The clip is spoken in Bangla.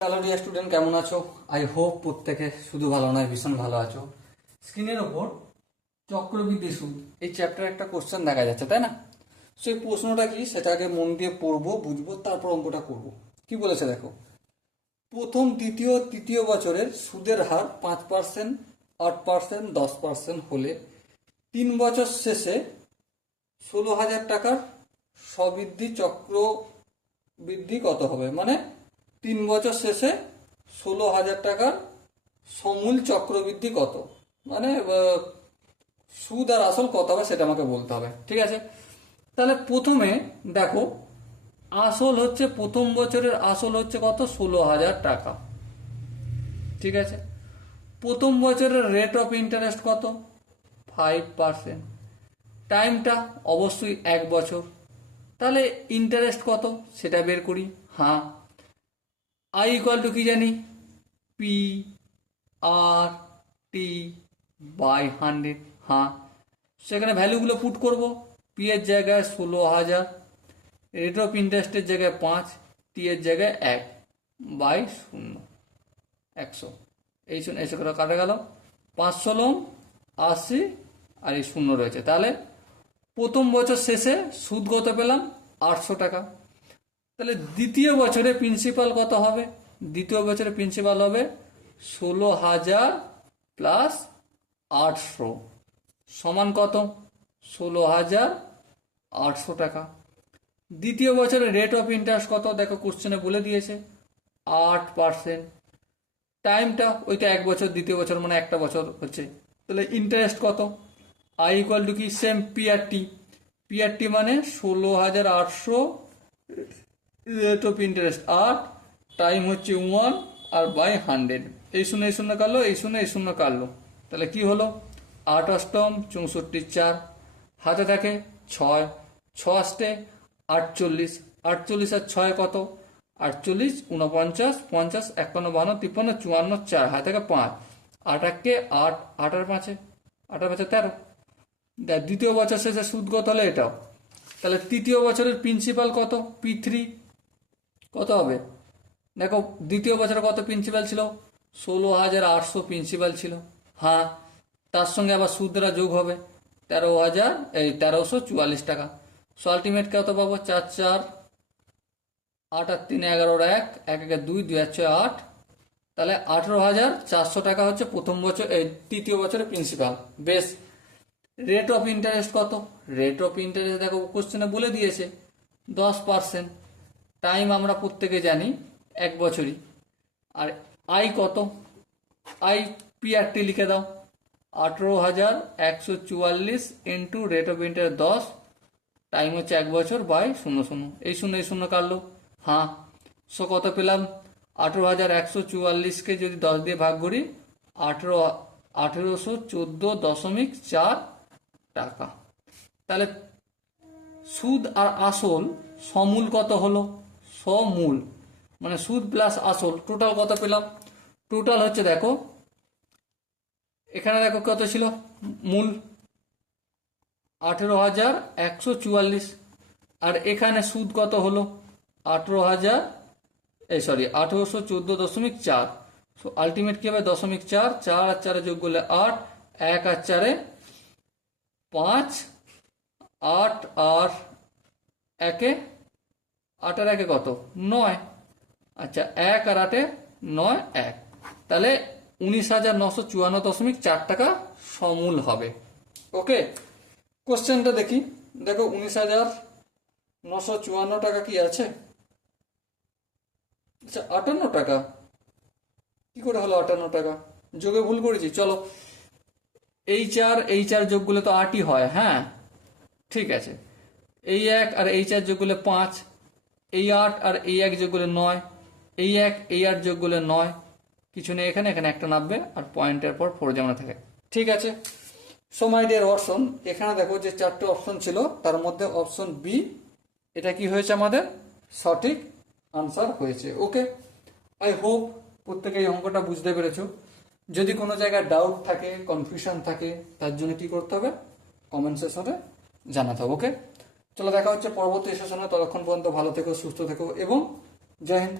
হ্যালো ডিয়ার স্টুডেন্ট, কেমন আছো? আই হোপ প্রত্যেকে শুধু ভালো নয়, ভীষণ ভালো আছো। স্ক্রিনের ওপর চক্রবৃদ্ধি সুদ এই চ্যাপ্টারে একটা কোশ্চেন দেখা যাচ্ছে, তাই না? সেই প্রশ্নটা কি সেটা আগে মন দিয়ে পড়বো, বুঝবো, তারপর অঙ্কটা করবো। কি বলেছে দেখো, প্রথম দ্বিতীয় তৃতীয় বছরের সুদের হার 5%, 8%, 10% হলে 3 বছর শেষে 16,000 টাকার সবৃদ্ধি চক্রবৃদ্ধি কত হবে? মানে 3 বছর শেষে 16,000 টাকার সমূল চক্রবৃদ্ধি কত? মানে সুদ আর আসল কত হবে সেটা আমাকে বলতে হবে, ঠিক আছে? তাহলে প্রথমে দেখো, আসল হচ্ছে প্রথম বছরের আসল হচ্ছে কত? 16,000 টাকা, ঠিক আছে। প্রথম বছরের রেট অফ ইন্টারেস্ট কত? 5%। টাইমটা অবশ্যই 1 বছর। তাহলে ইন্টারেস্ট কত সেটা বের করি। হ্যাঁ, আই ইকুয়াল টু কি জানি? P R T by 100। হ্যাঁ, সেখানে ভ্যালুগুলো পুট করব। পি এর জায়গায় 16,000, রেট অফ ইন্টারেস্টের জায়গায় 5, টি এর জায়গায় 1 বাই 0, 100। এই শূন্য এসে করে কাটা গেল, 5 × 80, আর এই 0 রয়েছে। তাহলে প্রথম বছর শেষে সুদ কত পেলাম? 800 টাকা। তাহলে দ্বিতীয় বছরে প্রিন্সিপাল কত হবে? দ্বিতীয় বছরে প্রিন্সিপাল হবে 16,000 প্লাস 800 সমান কত? 16,800 টাকা। দ্বিতীয় বছরে রেট অফ ইন্টারেস্ট কত? দেখো কোশ্চেনে বলে দিয়েছে, 8%। টাইমটা ওইটা 1 বছর, দ্বিতীয় বছর মানে একটা বছর হচ্ছে। তাহলে ইন্টারেস্ট কত? আই ইকুয়াল টু কি? Same PRT. পিআরটি মানে 16,800 রেট অফ ইন্টারেস্ট 8, টাইম হচ্ছে 1, আর বাই 100। এই শূন্য এই শূন্য কাটলো, এই শূন্য এই শূন্য কাটলো। তাহলে কি হলো? 8 অষ্টম 64, 4 হাতে থাকে 6, 6 আসতে 48, 48 আর 6 কত? 48, 49, 50, 51, 52, 53, 54, 4 হাতে থাকে 5, 8 একে 8, 8 আর 5, 8 আর 5 13। দেখ দ্বিতীয় বছর শেষে সুদ কত হলো এটাও। তাহলে তৃতীয় বছরের প্রিন্সিপাল কত? P3 কত হবে? দেখো দ্বিতীয় বছরে কত প্রিন্সিপাল ছিল? 16,800 প্রিন্সিপাল ছিল। হ্যাঁ, তার সঙ্গে আবার সুদরা যোগ হবে 13,044 টাকা। সো আলটিমেট কত পাবো? 4 4 8 আর 3 11 1 1 1 2 2 আর 6 8। তাহলে 18,400 টাকা হচ্ছে প্রথম বছর এই তৃতীয় বছরের প্রিন্সিপাল। বেশ। রেট অফ ইন্টারেস্ট কত? রেট অফ ইন্টারেস্ট দেখো কোশ্চেনে বলে দিয়েছে 10%। টাইম আমরা প্রত্যেকে জানি 1 বছরই। আর আই কত? আই পিআরটি লিখে দাও, 18,144 into rate of interest 10, time হচ্ছে 1 বছর বাই 0 0, এই শূন্য এই শূন্য কাটলো। হ্যাঁ, সো কত পেলাম? 18,144কে যদি 10 দিয়ে ভাগ করি, 18,1414.4 টাকা। তাহলে সুদ আর আসল সমূল কত হলো? সমূল মানে সুদ প্লাস আসল টোটাল কত পেলাম? টোটাল হচ্ছে দেখো, এখানে দেখো কত ছিল মূল? 18,144, আর এখানে সুদ কত হলো? 18,1414.4। সো আলটিমেট কি হবে? 0.4, 4 আর 4 যোগ করলে 8, 1 আর 4 5, 8 আর 1 8 আর 1 কত? 9। আচ্ছা, 1 আর 8 9 1। তাহলে 19,954.4 টাকা সমূল হবে। ওকে, কোশ্চেনটা দেখি। দেখো 19,954 টাকা কি আছে? আচ্ছা, 58 টাকা। কি করে হলো 58 টাকা? যোগে ভুল করেছি। চলো, এই চার যোগ করলে তো 8ই হয়। হ্যাঁ, ঠিক আছে। এই 1 আর এই 4 যোগ করলে 5, এই 8 আর এই 1 যোগ করলে 9, এই 1 এই 8 যোগ করলে 9, কিছু নেই এখানে, এখানে একটা নামবে আর পয়েন্টের পর 4 যেমন থাকে। ঠিক আছে। সো মাই ডিয়ার অপশন, এখানে দেখো যে 4টে অপশন ছিল তার মধ্যে অপশন বি এটা কি হয়েছে? আমাদের সঠিক আনসার হয়েছে। ওকে, আই হোপ প্রত্যেকে এই অঙ্কটা বুঝতে পেরেছো। যদি কোনো জায়গায় ডাউট থাকে, কনফিউশন থাকে, তার জন্য কি করতে হবে? কমেন্ট সেকশনে জানাতে হবে। ওকে, চলো দেখা হচ্ছে পরবর্তী সেশনে। ততক্ষণ পর্যন্ত ভালো থেকো, সুস্থ থেকো এবং জয় হিন্দ।